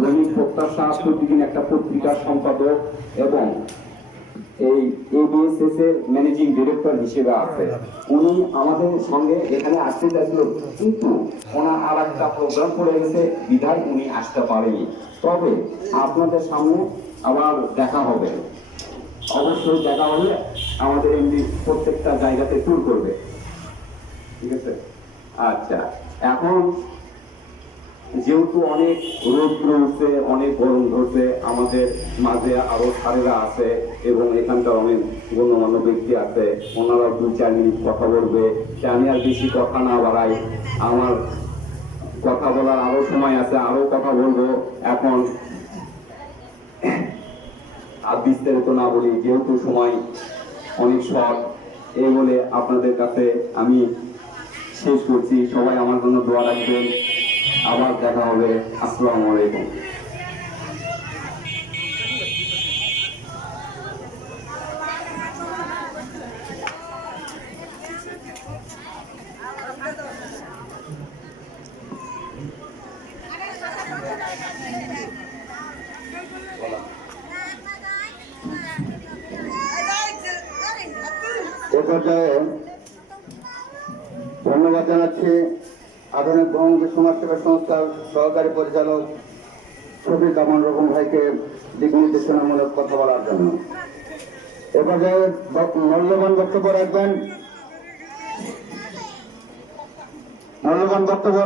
দৈনিক প্রত্যাশা প্রতিদিন একটা পত্রিকার সম্পাদক এবং এই এবিএসএস এর ম্যানেজিং ডিরেক্টর হিসেবে আছে। উনি আমাদের সঙ্গে এখানে আসতে চাইছিল, কিন্তু ওনার আর একটা প্রোগ্রাম পড়ে গেছে, বিধায় উনি আসতে পারেনি। তবে আপনাদের সামনে আবার দেখা হবে, অবশ্যই দেখা হলে আমাদের এমনি প্রত্যেকটা জায়গাতে ট্যুর করবে, ঠিক আছে? আচ্ছা, এখন যেহেতু অনেক রোদ উঠছে, অনেক গরম ধরছে, আমাদের মাঝে আরো স্যারেরা আছে এবং এখানকার অনেক গণ্যমান্য ব্যক্তি আছে, ওনারা 2-4 মিনিট কথা বলবে। আমি আর বেশি কথা না বাড়াই, আমার কথা বলার আরো সময় আছে, আরো কথা বলবো। এখন আর বিস্তারিত না বলি, যেহেতু সময় অনেক শর্ট, এই বলে আপনাদের কাছে আমি শেষ করছি। সবাই আমার জন্য দোয়া রাখবেন। আবার দেখা হবে। আসসালামু আলাইকুম। এ পর্যায়ে ধন্যবাদ জানাচ্ছি আধুনিক বহুমুখী সমাজসেবা সংস্থার সহকারী পরিচালক শফিক আমান রকম ভাইকে দিক নির্দেশনামূলক কথা বলার জন্য। এ পর্যায়ে মূল্যবান বক্তব্য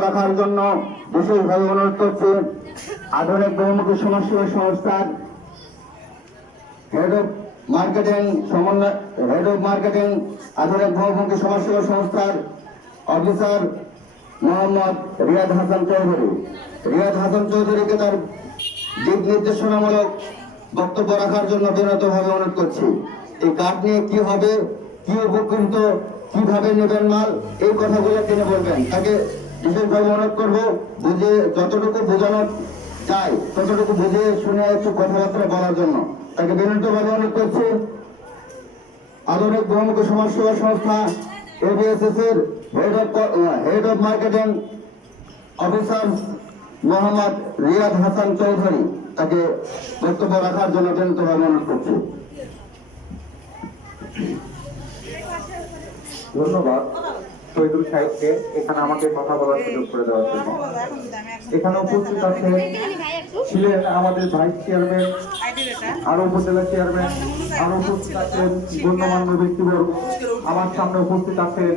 রাখার জন্য বিশেষভাবে অনুরোধ করছি আধুনিক বহুমুখী সমাজসেবা সংস্থার হেড অফ মার্কেটিং আধুনিক বহুমুখী সমাজসেবা সংস্থার অফিসার মোহাম্মদ রিয়াদ হাসান চৌধুরীকে তার দিক নির্দেশনামূলক বক্তব্য রাখার জন্য বিনীতভাবে অনুরোধ করছি। এই কার্ড নিয়ে কি হবে, কি উপকৃত, কিভাবে নেবেন মাল, এই কথাগুলো তিনি বলবেন। তাকে বিশেষভাবে অনুরোধ করবো, বুঝে যতটুকু বোঝানো চাই ততটুকু বুঝে শুনে একটু কথাবার্তা বলার জন্য তাকে বিনীতভাবে অনুরোধ করছি। আধুনিক বহুমুখী সমাজসেবা সংস্থা এবিএসএস এর head of marketing officer Mohammad Riyad Hasan Chowdhury তাকে বক্তব্য রাখার জন্য বিনীতভাবে অনুরোধ করছি। ধন্যবাদ শহীদুল সাহেবকে এখানে আমাকে কথা বলার সুযোগ করে দেওয়ার জন্য। এখানে উপস্থিত ছিলেন আমাদের ভাইস চেয়ারম্যান, আরো উপজেলা চেয়ারম্যান, আরো উপস্থিত আছেন গণ্যমান্য ব্যক্তিবর্গ, আমার সামনে উপস্থিত আছেন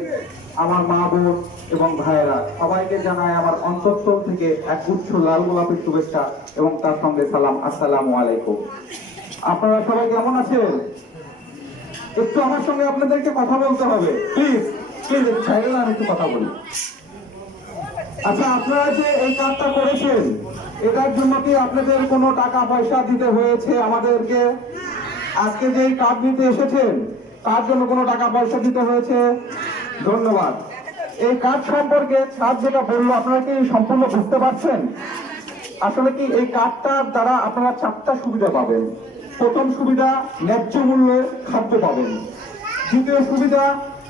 আমার মা বোন এবং ভাইয়েরা। সবাইকে জানাই আমার অন্তঃস্থল থেকে এক গুচ্ছ লাল গোলাপের শুভেচ্ছা এবং তার সঙ্গে সালাম। আসসালামু আলাইকুম। আপনারা সবাই কেমন আছেন? একটু আমার সঙ্গে আপনাদেরকে কথা বলতে হবে, প্লিজ প্লিজ ছাইলে আমি একটু কথা বলি। আচ্ছা, আপনারা যে এই কাজটা করেছেন, এটার জন্য কি আপনাদের কোনো টাকা পয়সা দিতে হয়েছে আমাদেরকে? আজকে যে এই কার্ড নিতে এসেছেন তার জন্য কোনো টাকা পয়সা দিতে হয়েছে? ধন্যবাদ। এই কার্ড সম্পর্কে স্যার যেটা বললো, আপনারা কি সম্পূর্ণ বুঝতে পারছেন? আসলে কি এই কার্ডটার দ্বারা আপনারা 4টা সুবিধা পাবেন। প্রথম সুবিধা, ন্যায্য মূল্যে খাদ্য পাবেন। দ্বিতীয় সুবিধা,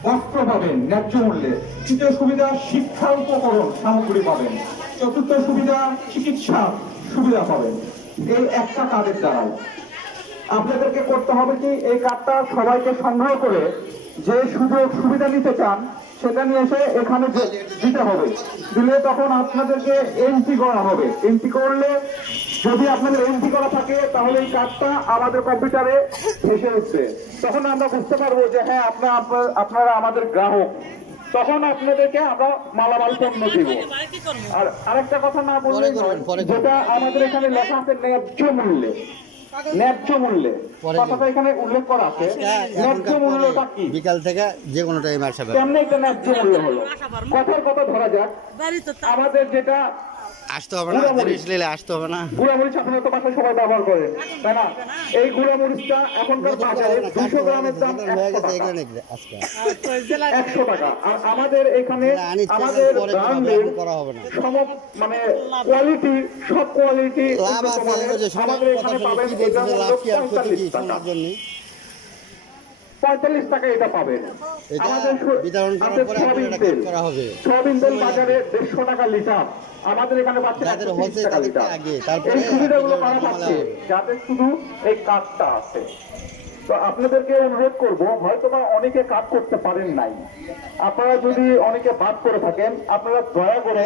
বস্ত্র পাবেন ন্যায্য মূল্যে। তৃতীয় সুবিধা, শিক্ষা উপকরণ সামগ্রী পাবেন। চতুর্থ সুবিধা, চিকিৎসা সুবিধা পাবেন এই একটা কার্ডের দ্বারাই। আপনাদেরকে করতে হবে কি, এই কার্ডটা সবাইকে সংগ্রহ করে যে সুযোগ সুবিধা নিতে চান সেটা নিয়ে এসে এখানে দিতে হবে। দিলে তখন আপনাদেরকে এন্ট্রি করা হবে। এন্ট্রি করলে যদি আপনাদের এন্ট্রি করা থাকে তাহলে এই কার্ডটা আমাদের কম্পিউটারে ভেসে উঠবে। তখন আমরা বুঝতে পারবো যে হ্যাঁ আপনারা আমাদের গ্রাহক। তখন আপনাদেরকে আমরা মালামাল পণ্য দিব। আর আরেকটা কথা না বললে যেটা আমাদের এখানে লেখা আছে ন্যায্য মূল্যে। ন্যায্য মূল্যে কথাটা এখানে উল্লেখ করা আছে। ন্যায্য মূল্যটা কি? বিকাল থেকে যে কোনো টাইম আসবে। কেমনে এটা ন্যায্য মূল্য হলো? কথার কথা ধরা যাক, আমাদের যেটা আসতে হবে না, জিনিস নিলে আসতে হবে না। গুঁড়ামরিচ আপনারা তো বাসায় সবাই ব্যবহার করেন, তাই না? এই গুঁড়ামরিচটা এখনকার বাজারে 200 গ্রামের দাম 100 টাকা। আর আমাদের এখানে আমাদের ব্র্যান্ডের মানে কোয়ালিটি, সব কোয়ালিটি আমাদের এখানে পাবেন। এটা হলো 45 টাকা। 45 টাকা এটা পাবেন। এটা আমাদের বিতরণ করার আছে পরে সয়াবিন আপনারা তেল। কাট করা হবে। সয়াবিন তেল বাজারে 150 টাকা লিটার, আমাদের এখানে পাচ্ছেন যাদের 130 হচ্ছে টাকা তাদেরকে লিটার। আগে, তারপরে এই সুবিধাগুলো আপনাদের কারা জমালে পাচ্ছে? হবে। যাদের শুধু এই কার্ডটা আছে। তো আপনাদেরকে অনুরোধ করব, হয়তো বা অনেকে কাজ করতে পারেন নাই, আপনারা যদি অনেকে বাদ করে থাকেন, আপনারা দয়া করে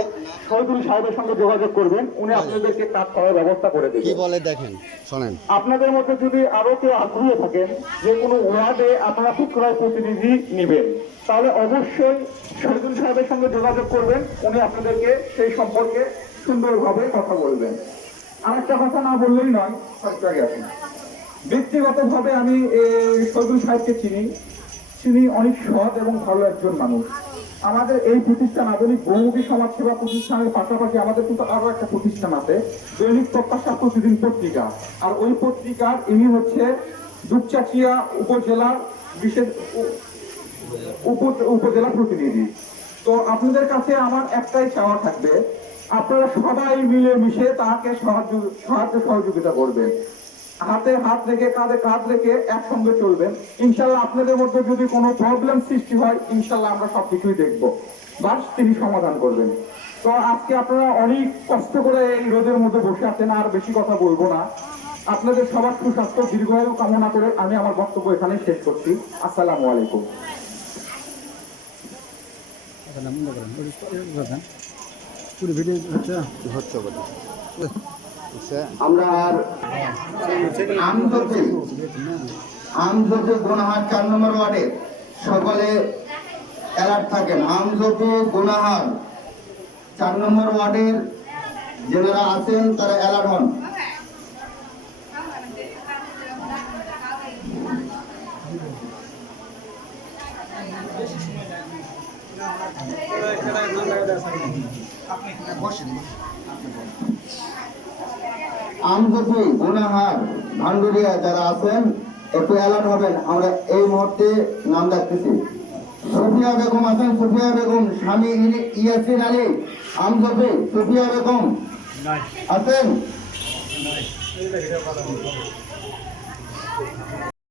শহীদুল সাহেবের সঙ্গে যোগাযোগ করবেন, উনি আপনাদেরকে কাজ করার ব্যবস্থা করে কি দেবেন। বলে দেখেন, শোনেন। আপনাদের মধ্যে যদি আরো কেউ আগ্রহী থাকেন যে কোনো ওয়ার্ডে আপনারা বিক্রয় প্রতিনিধি নেবেন, তাহলে অবশ্যই শহীদুল সাহেবের সঙ্গে যোগাযোগ করবেন, উনি আপনাদেরকে সেই সম্পর্কে সুন্দরভাবে কথা বলবেন। আর একটা কথা না বললেই নয়, সরকারি আসেন। ব্যক্তিগতভাবে আমি শহীদুল সাহেবকে চিনি অনেক সৎ এবং ভালো একজন মানুষ। আমাদের এই প্রতিষ্ঠান আধুনিক বহুমুখী সমাজসেবা প্রতিষ্ঠানের পাশাপাশি আমাদের কিন্তু আরো একটা প্রতিষ্ঠান আছে, দৈনিক প্রত্যাশা প্রতিদিন পত্রিকা। আর ওই পত্রিকার ইনি হচ্ছে দুপচাচিয়া উপজেলার বিশেষ উপজেলা প্রতিনিধি। তো আপনাদের কাছে আমার একটাই চাওয়া থাকবে, আপনারা সবাই মিলে মিশে তাকে সাহায্য সহযোগিতা করবেন, হাতে হাত রেখে কাঁধে কাঁধ রেখে একসঙ্গে চলবেন। ইনশাল্লাহ আপনাদের মধ্যে যদি কোনো প্রবলেম সৃষ্টি হয়, ইনশাল্লাহ আমরা সবকিছুই দেখবো, বাস তিনি সমাধান করবেন। তো আজকে আপনারা অনেক কষ্ট করে এই রোদের মধ্যে বসে আছেন, আর বেশি কথা বলবো না। আপনাদের সবার সুস্বাস্থ্য দীর্ঘায়ু কামনা করে আমি আমার বক্তব্য এখানে শেষ করছি। আসসালামু আলাইকুম। আমরা আর আমজপি গুনাহার 4 নম্বর ওয়ার্ডে সকলে অ্যালার্ট থাকেন। আমজপি গুনাহার 4 নম্বর ওয়ার্ডের যারা আছেন তারা অ্যালার্ট হন। আমজপি গুনাহার ভান্ডুরিয়া যারা আছেন একটু অ্যালার্ট হবেন। আমরা এই মুহূর্তে নাম ডাকতেছি। সুফিয়া বেগম আছেন, সুফিয়া বেগম, স্বামী ইয়াসিন আলী, আমজপি সুফিয়া বেগম আছেন।